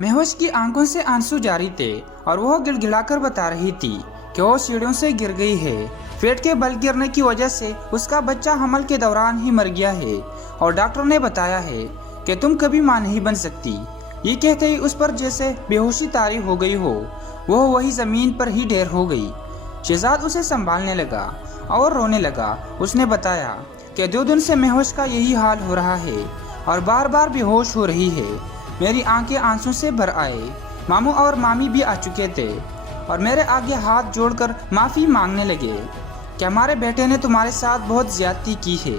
महेश की आंखों से आंसू जारी थे और वो गिड़गिड़ाकर बता रही थी कि वो सीढ़ियों से गिर गई है। पेट के बल गिरने की वजह से उसका बच्चा हमल के दौरान ही मर गया है और डॉक्टर ने बताया है कि तुम कभी मां नहीं बन सकती। ये कहते ही उस पर जैसे बेहोशी तारी हो गई हो, वो वही जमीन पर ही ढेर हो गई। शहजाद उसे संभालने लगा और रोने लगा। उसने बताया कि 2 दिन से महेश का यही हाल हो रहा है और बार बार बेहोश हो रही है। मेरी आंखें आंसू से भर आए। मामू और मामी भी आ चुके थे और मेरे आगे हाथ जोड़कर माफ़ी मांगने लगे कि हमारे बेटे ने तुम्हारे साथ बहुत ज्यादती की है।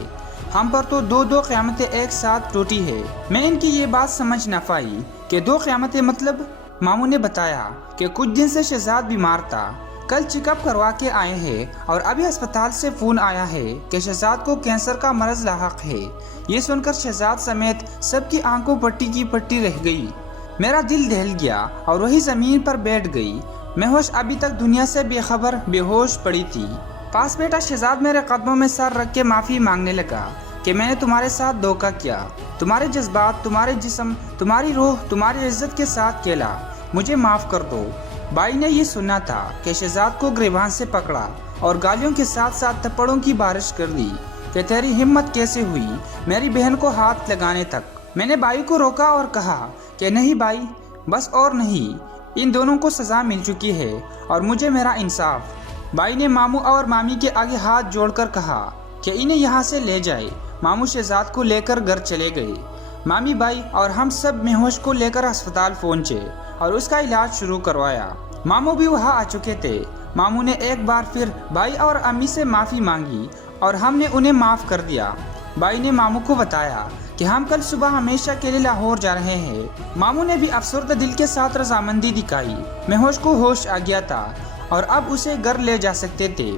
हम पर तो 2 क़यामतें एक साथ टूटी है। मैं इनकी ये बात समझ न पाई कि 2 क़यामतें मतलब। मामू ने बताया कि कुछ दिन से शहजाद बीमार था। कल चेकअप करवा के आए हैं और अभी अस्पताल से फोन आया है कि शहजाद को कैंसर का मरज लाहक है। ये सुनकर शहजाद समेत सबकी आंखों पट्टी की पट्टी रह गई। मेरा दिल दहल गया और वही जमीन पर बैठ गई। महेश अभी तक दुनिया से बेखबर बेहोश पड़ी थी। पास बैठा शहजाद मेरे कदमों में सर रख के माफ़ी मांगने लगा कि मैंने तुम्हारे साथ धोखा किया। तुम्हारे जज्बात, तुम्हारे जिस्म, तुम्हारी रूह, तुम्हारी इज्जत के साथ खेला। मुझे माफ़ कर दो। भाई ने ये सुना था कि शहजाद को गिरबान से पकड़ा और गालियों के साथ साथ थप्पड़ों की बारिश कर दी कि तेरी हिम्मत कैसे हुई मेरी बहन को हाथ लगाने तक। मैंने भाई को रोका और कहा कि नहीं भाई, बस और नहीं, इन दोनों को सज़ा मिल चुकी है और मुझे मेरा इंसाफ। भाई ने मामू और मामी के आगे हाथ जोड़कर कहा कि इन्हें यहाँ से ले जाए। मामू शहजाद को लेकर घर चले गए। मामी, भाई और हम सब महेश को लेकर अस्पताल पहुँचे और उसका इलाज शुरू करवाया। मामू भी वहाँ आ चुके थे। मामू ने एक बार फिर भाई और अम्मी से माफ़ी मांगी और हमने उन्हें माफ़ कर दिया। भाई ने मामू को बताया कि हम कल सुबह हमेशा के लिए लाहौर जा रहे हैं। मामू ने भी अफसरदा दिल के साथ रजामंदी दिखाई। महेश को होश आ गया था और अब उसे घर ले जा सकते थे।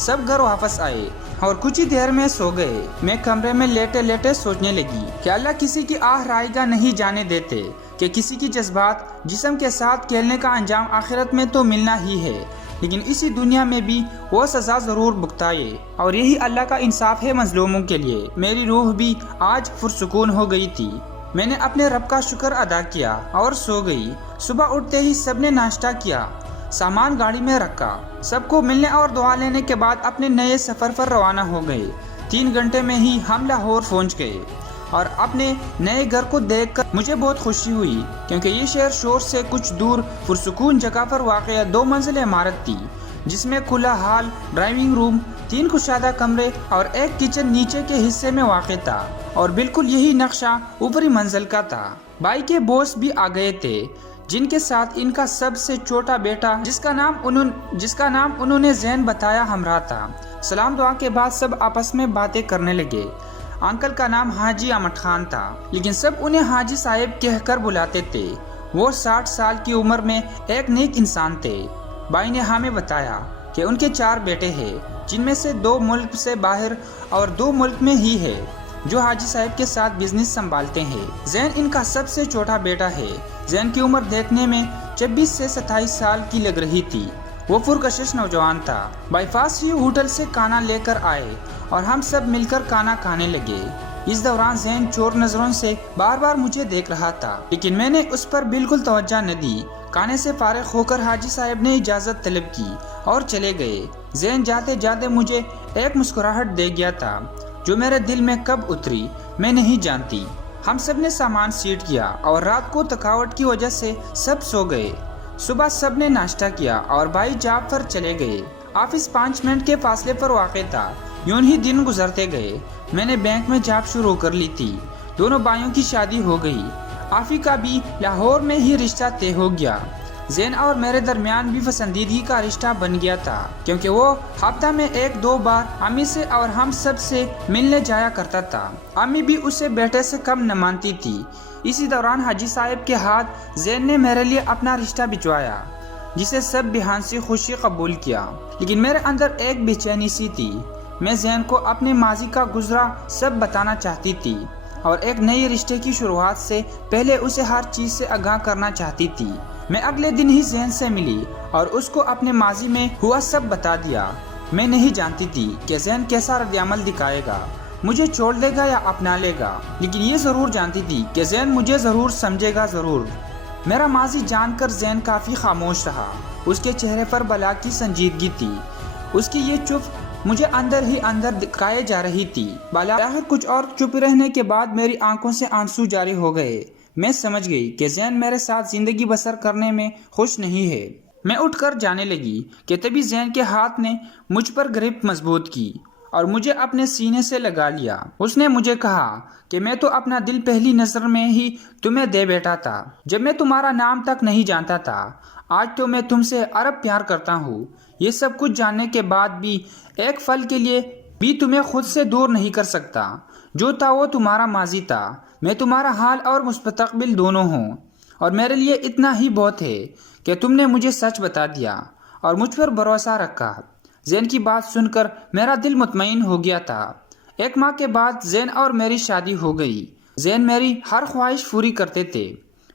सब घर वापस आए और कुछ ही देर में सो गए। मैं कमरे में लेटे लेटे सोचने लगी कि अल्लाह किसी की आह रायगा नहीं जाने देते कि किसी की जज्बात जिस्म के साथ खेलने का अंजाम आखिरत में तो मिलना ही है, लेकिन इसी दुनिया में भी वो सज़ा ज़रूर भुगताए और यही अल्लाह का इंसाफ है मजलूमों के लिए। मेरी रूह भी आज पुरसुकून हो गई थी। मैंने अपने रब का शुक्र अदा किया और सो गई। सुबह उठते ही सबने नाश्ता किया, सामान गाड़ी में रखा। सबको मिलने और दुआ लेने के बाद अपने नए सफ़र पर रवाना हो गए। 3 घंटे में ही हम लाहौर पहुंच गए और अपने नए घर को देखकर मुझे बहुत खुशी हुई, क्योंकि ये शहर शोर से कुछ दूर पुरसुकून जगह पर वाक़ 2 मंजिल इमारत थी, जिसमें खुला हॉल, ड्राइविंग रूम, 3 कुशादा कमरे और एक किचन नीचे के हिस्से में वाक़ था और बिल्कुल यही नक्शा ऊपरी मंजिल का था। भाई के बॉस भी आ गए थे, जिनके साथ इनका सबसे छोटा बेटा जिसका नाम उन्होंने ज़ैन बताया हमरा था। सलाम दुआ के बाद सब आपस में बातें करने लगे। अंकल का नाम हाजी अहमद खान था, लेकिन सब उन्हें हाजी साहब कहकर बुलाते थे। वो 60 साल की उम्र में एक नेक इंसान थे। भाई ने हमें बताया कि उनके 4 बेटे हैं, जिनमें से 2 मुल्क से बाहर और 2 मुल्क में ही है, जो हाजी साहब के साथ बिजनेस संभालते हैं। जैन इनका सबसे छोटा बेटा है। जैन की उम्र देखने में 26 से 27 साल की लग रही थी। वो पुरकशिश नौजवान था। बाईपास ही होटल से खाना लेकर आए और हम सब मिलकर खाना खाने लगे। इस दौरान जैन चोर नजरों से बार बार मुझे देख रहा था, लेकिन मैंने उस पर बिल्कुल तवज्जो न दी। खाने से फारिग होकर हाजी साहब ने इजाज़त तलब की और चले गए। जैन जाते जाते मुझे एक मुस्कुराहट दे गया था, जो मेरे दिल में कब उतरी मैं नहीं जानती। हम सब ने सामान सीट किया और रात को थकावट की वजह से सब सो गए। सुबह सब ने नाश्ता किया और भाई जॉब पर चले गए। ऑफिस 5 मिनट के फासले पर वाक़ था। यूं ही दिन गुजरते गए। मैंने बैंक में जॉब शुरू कर ली थी। दोनों भाइयों की शादी हो गई। आफी का भी लाहौर में ही रिश्ता तय हो गया। जैन और मेरे दरमियान भी पसंदीदगी का रिश्ता बन गया था, क्योंकि वो हफ्ता में 1-2 बार अम्मी से और हम सब से मिलने जाया करता था। अम्मी भी उसे बेटे से कम न मानती थी। इसी दौरान हाजी साहब के हाथ जैन ने मेरे लिए अपना रिश्ता भिजवाया, जिसे सब बेहान से खुशी कबूल किया। लेकिन मेरे अंदर एक बेचैनी सी थी। मैं जैन को अपने माजी का गुजरा सब बताना चाहती थी और एक नए रिश्ते की शुरुआत से पहले उसे हर चीज़ से आगाह करना चाहती थी। मैं अगले दिन ही जैन से मिली और उसको अपने माजी में हुआ सब बता दिया। मैं नहीं जानती थी कि जैन कैसा रद्द-ए-अमल दिखाएगा, मुझे छोड़ देगा या अपना लेगा, लेकिन ये ज़रूर जानती थी कि जैन मुझे ज़रूर समझेगा ज़रूर। میرا ماضی جان کر زین کافی خاموش رہا۔ اس کے چہرے پر بلا کی سنجیدگی تھی۔ اس کی یہ چپ مجھے اندر ہی اندر دکھائے جا رہی تھی۔ بالاخر کچھ اور چپ رہنے کے بعد میری آنکھوں سے آنسو جاری ہو گئے۔ میں سمجھ گئی کہ زین میرے ساتھ زندگی بسر کرنے میں خوش نہیں ہے۔ میں اٹھ کر جانے لگی کہ تبھی زین کے ہاتھ نے مجھ پر گرپ مضبوط کی اور مجھے اپنے سینے سے لگا لیا۔ اس نے مجھے کہا کہ میں تو اپنا دل پہلی نظر میں ہی تمہیں دے بیٹھا تھا، جب میں تمہارا نام تک نہیں جانتا تھا۔ آج تو میں تم سے ارب پیار کرتا ہوں۔ یہ سب کچھ جاننے کے بعد بھی ایک پل کے لیے بھی تمہیں خود سے دور نہیں کر سکتا۔ جو تھا وہ تمہارا ماضی تھا۔ میں تمہارا حال اور مستقبل دونوں ہوں، اور میرے لیے اتنا ہی بہت ہے کہ تم نے مجھے سچ بتا دیا اور مجھ پر بھروسہ رکھا۔ زین کی بات سن کر میرا دل مطمئن ہو گیا تھا۔ 1 ماہ کے بعد زین اور میری شادی ہو گئی۔ زین میری ہر خواہش پوری کرتے تھے۔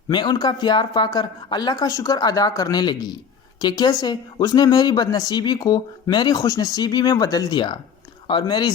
میں ان کا پیار پا کر اللہ کا شکر ادا کرنے لگی کہ کیسے اس نے میری بدنصیبی کو میری خوش نصیبی میں بدل دیا اور میری